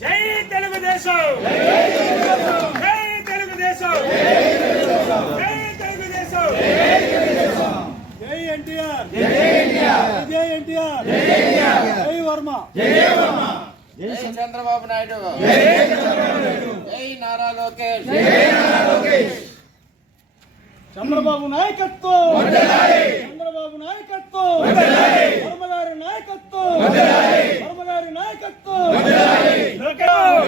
జై తెలుగుదేశం జై తెలుగుదేశం జై తెలుగుదేశం జై ఎన్టీఆర్ జై ఎన్టీఆర్ జై వర్మ జై చంద్రబాబు నాయుడు. జై నారా లోకేష్. చంద్రబాబు నాయకత్వం. చంద్రబాబు నాయకత్వం. వర్మగారి నాయకత్వం. వర్మగారి నాయకత్వం. నాయకత్వం.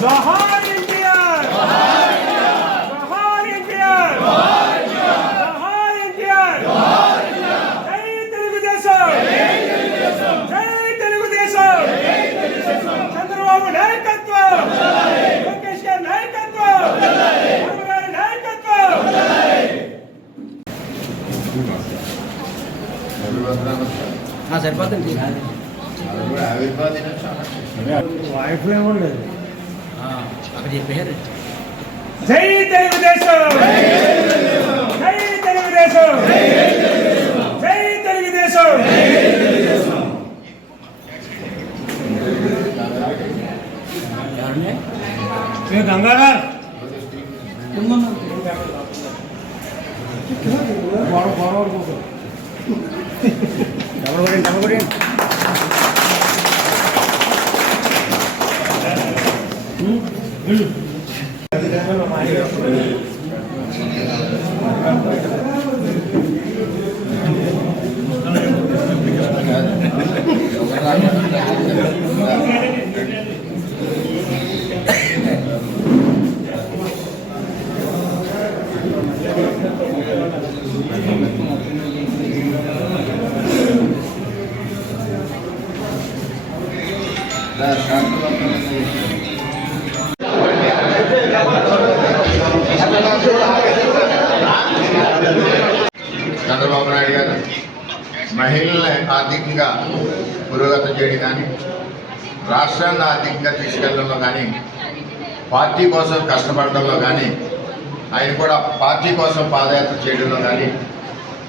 జోహార్ ఎన్టీఆర్ జోహార్ ఎన్టీఆర్ జోహార్ ఎన్టీఆర్ జై తెలుగుదేశం జై తెలుగుదేశం చంద్రబాబు నాయకత్వం లోకేష్ గారి నాయకత్వం వర్మ గారి నాయకత్వం సరిపోతుంది. అక్కడ చెప్పారు జై తెలుగుదేశం! జై తెలుగుదేశం! జై తెలుగుదేశం! గంగాధర్! గొడవ గొడవ ডাবল করেন ডাবল করেন হুম మహిళల్ని ఆర్థికంగా పురోగతి చేయడం కానీ రాష్ట్రాన్ని ఆర్థికంగా తీసుకెళ్ళడంలో కానీ పార్టీ కోసం కష్టపడడంలో కానీ ఆయన కూడా పార్టీ కోసం పాదయాత్ర చేయడంలో కానీ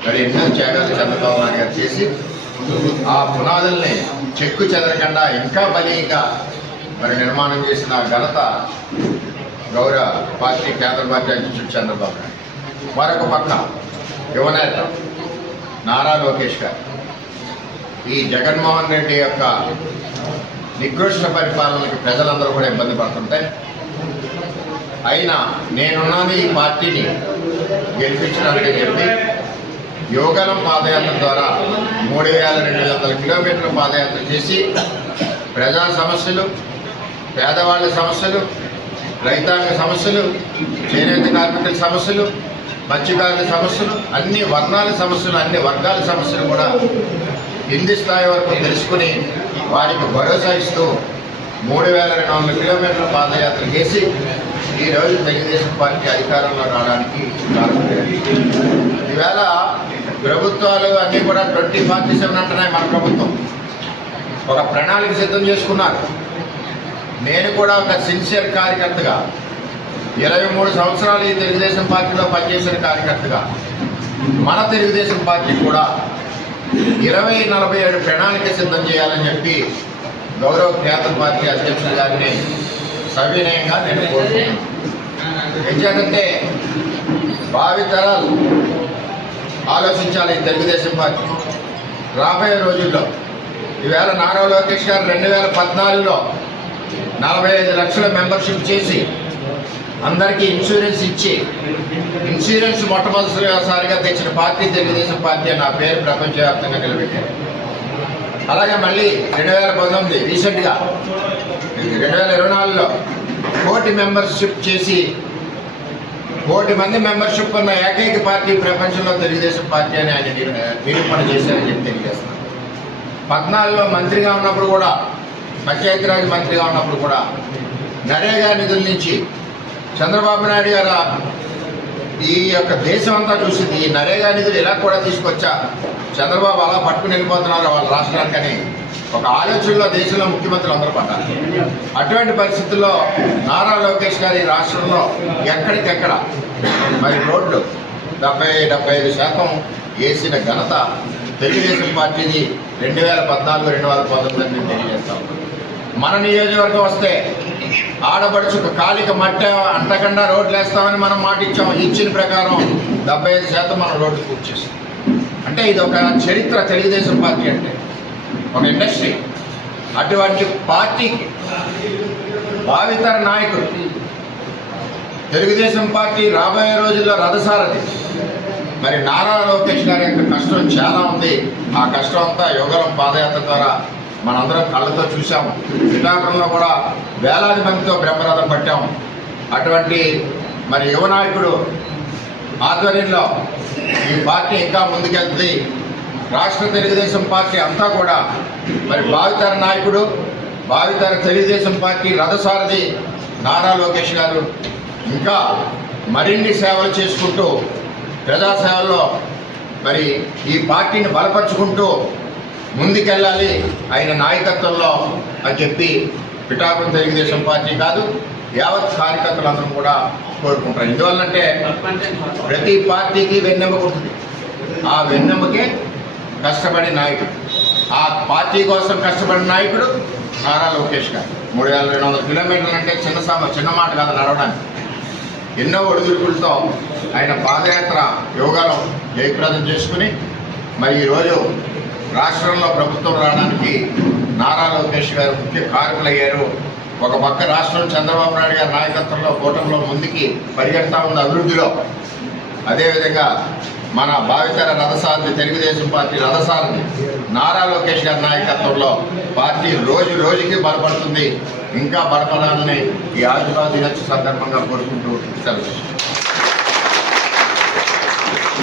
మరి ఎన్నో త్యాగాలు చంద్రబాబు నాయుడు గారు చేసి ఆ పునాదుల్ని చెక్కు చెదరకుండా ఇంకా బలీయంగా మరి నిర్మాణం చేసిన ఘనత గౌరవ పార్టీ కేంద్ర పార్టీ అధ్యక్షుడు చంద్రబాబు నాయుడు మరొక పక్క యువనేత నారా లోకేష్ గారు. ఈ జగన్మోహన్ రెడ్డి యొక్క నికృష్ట పరిపాలనకి ప్రజలందరూ కూడా ఇబ్బంది పడుతుంటే అయినా నేనున్నది ఈ పార్టీని గెలిపించడానికి చెప్పి యోగనం పాదయాత్ర ద్వారా మూడు వేల రెండు వందల కిలోమీటర్ల పాదయాత్ర చేసి ప్రజా సమస్యలు పేదవాళ్ళ సమస్యలు రైతాంగ సమస్యలు చేనేత కార్మికుల సమస్యలు మత్స్యకారుల సమస్యలు అన్ని వర్ణాల సమస్యలు అన్ని వర్గాల సమస్యలు కూడా కింది స్థాయి వరకు తెలుసుకుని వారికి భరోసా ఇస్తూ మూడు వేల రెండు వందల కిలోమీటర్ల పాదయాత్ర చేసి ఈరోజు తెలుగుదేశం పార్టీ అధికారంలో రావడానికి కారణమైంది ఈవేళ ప్రభుత్వాలు అన్నీ కూడా ట్వంటీ ఫార్టీ సెవెన్ అంటున్నాయి మన ప్రభుత్వం. ఒక ప్రణాళిక సిద్ధం చేసుకున్నారు. నేను కూడా ఒక సిన్సియర్ కార్యకర్తగా ఇరవై మూడు సంవత్సరాలు ఈ తెలుగుదేశం పార్టీలో పనిచేసిన కార్యకర్తగా మన తెలుగుదేశం పార్టీ కూడా ఇరవై నలభై ఏడు ప్రణాళిక సిద్ధం చేయాలని చెప్పి గౌరవ ఖ్యాత పార్టీ అధ్యక్షులు గారిని సవినయంగా నేను కోరుతున్నాను ఎందుకంటే భావితరాలు ఆలోచించాలి ఈ తెలుగుదేశం పార్టీ. రాబోయే రోజుల్లో ఈవేళ నారా లోకేష్ గారు రెండు వేల పద్నాలుగులో నలభై ఐదు లక్షల మెంబర్షిప్ చేసి అందరికీ ఇన్సూరెన్స్ ఇచ్చి ఇన్సూరెన్స్ మొట్టమొదటిసారిగా తెచ్చిన పార్టీ తెలుగుదేశం పార్టీ అని నా పేరు ప్రపంచవ్యాప్తంగా నిలబెట్టారు. అలాగే మళ్ళీ రెండు వేల పంతొమ్మిది రీసెంట్గా రెండు వేల ఇరవై నాలుగులో కోటి మెంబర్షిప్ చేసి కోటి మంది మెంబర్షిప్ ఉన్న ఏకైక పార్టీ ప్రపంచంలో తెలుగుదేశం పార్టీ అని ఆయన నిరూపణ చేశారని చెప్పి తెలియజేస్తున్నాను పద్నాలుగులో మంత్రిగా ఉన్నప్పుడు కూడా పంచాయతీరాజ్ మంత్రిగా ఉన్నప్పుడు కూడా నరేగా నిధుల నుంచి చంద్రబాబు నాయుడు గారు ఈ యొక్క దేశం అంతా చూసింది. ఈ నరేగా నిధులు ఇలా కూడా తీసుకొచ్చా? చంద్రబాబు అలా పట్టుకుని వెళ్ళిపోతున్నారు వాళ్ళ రాష్ట్రానికని. ఒక ఆలోచనలో దేశంలో ముఖ్యమంత్రులు అందరూ పడ్డారు. అటువంటి పరిస్థితుల్లో నారా లోకేష్ గారు ఈ రాష్ట్రంలో ఎక్కడికెక్కడ? మరి రోడ్లు డెబ్బై డెబ్బై ఐదు శాతం వేసిన ఘనత తెలుగుదేశం పార్టీది రెండు వేల పద్నాలుగు రెండు వేల పంతొమ్మిది తెలియజేస్తాం మన నియోజకవర్గం వస్తే ఆడపడుచుకు కాలిక మట్ట అంటకుండా రోడ్లు వేస్తామని మనం మాట ఇచ్చాం ఇచ్చిన ప్రకారం డెబ్బై ఐదు శాతం మనం రోడ్లు పూర్తి చేస్తాం. అంటే ఇది ఒక చరిత్ర తెలుగుదేశం పార్టీ అంటే. ఒక ఇండస్ట్రీ. అటువంటి పార్టీకి భావితర నాయకుడు తెలుగుదేశం పార్టీ రాబోయే రోజుల్లో రథసారథి. మరి నారా లోకేష్ గారి యొక్క కష్టం చాలా ఉంది. ఆ కష్టం అంతా యుగలం పాదయాత్ర ద్వారా మనందరం కళ్ళతో చూసాం శ్రీకాకుళంలో కూడా వేలాది మందితో బ్రహ్మరథం పట్టాం. అటువంటి మరి యువ నాయకుడు ఆధ్వర్యంలో ఈ పార్టీ ఇంకా ముందుకెళ్తుంది. రాష్ట్ర తెలుగుదేశం పార్టీ అంతా కూడా మరి భావితర నాయకుడు భావితర తెలుగుదేశం పార్టీ రథసారథి నారా లోకేష్ గారు ఇంకా మరిన్ని సేవలు చేసుకుంటూ ప్రజాసేవల్లో మరి ఈ పార్టీని బలపరుచుకుంటూ ముందుకెళ్ళాలి. ఆయన నాయకత్వంలో అని చెప్పి పిఠాపురం తెలుగుదేశం పార్టీ కాదు యావత్ కార్యకర్తలందరూ కూడా కోరుకుంటారు. ఎందువల్లంటే ప్రతి పార్టీకి వెన్నెముక ఉంటుంది. ఆ వెన్నెముకే కష్టపడే నాయకుడు. ఆ పార్టీ కోసం కష్టపడిన నాయకుడు నారా లోకేష్ గారు. మూడు వేల రెండు వందల కిలోమీటర్లు అంటే చిన్న సమ చిన్న మాట కాదు నడవడానికి. ఎన్నో ఒడిదుడుకులతో ఆయన పాదయాత్ర యోగాలో జయప్రదం చేసుకుని మరి ఈరోజు రాష్ట్రంలో ప్రభుత్వం రావడానికి నారా లోకేష్ గారు ముఖ్య కారకులయ్యారు. ఒక పక్క రాష్ట్రం చంద్రబాబు నాయుడు గారి నాయకత్వంలో కూటమిలో ముందుకి పరిగెడతా ఉంది అభివృద్ధిలో. అదేవిధంగా మన భావితర రథసారిని తెలుగుదేశం పార్టీ రథసారిని నారా లోకేష్ గారి నాయకత్వంలో పార్టీ రోజు రోజుకి బలపడుతుంది. ఇంకా బలపడాలని ఈ ఆదివాసీ దినోత్సవ సందర్భంగా కోరుకుంటూ సెలవు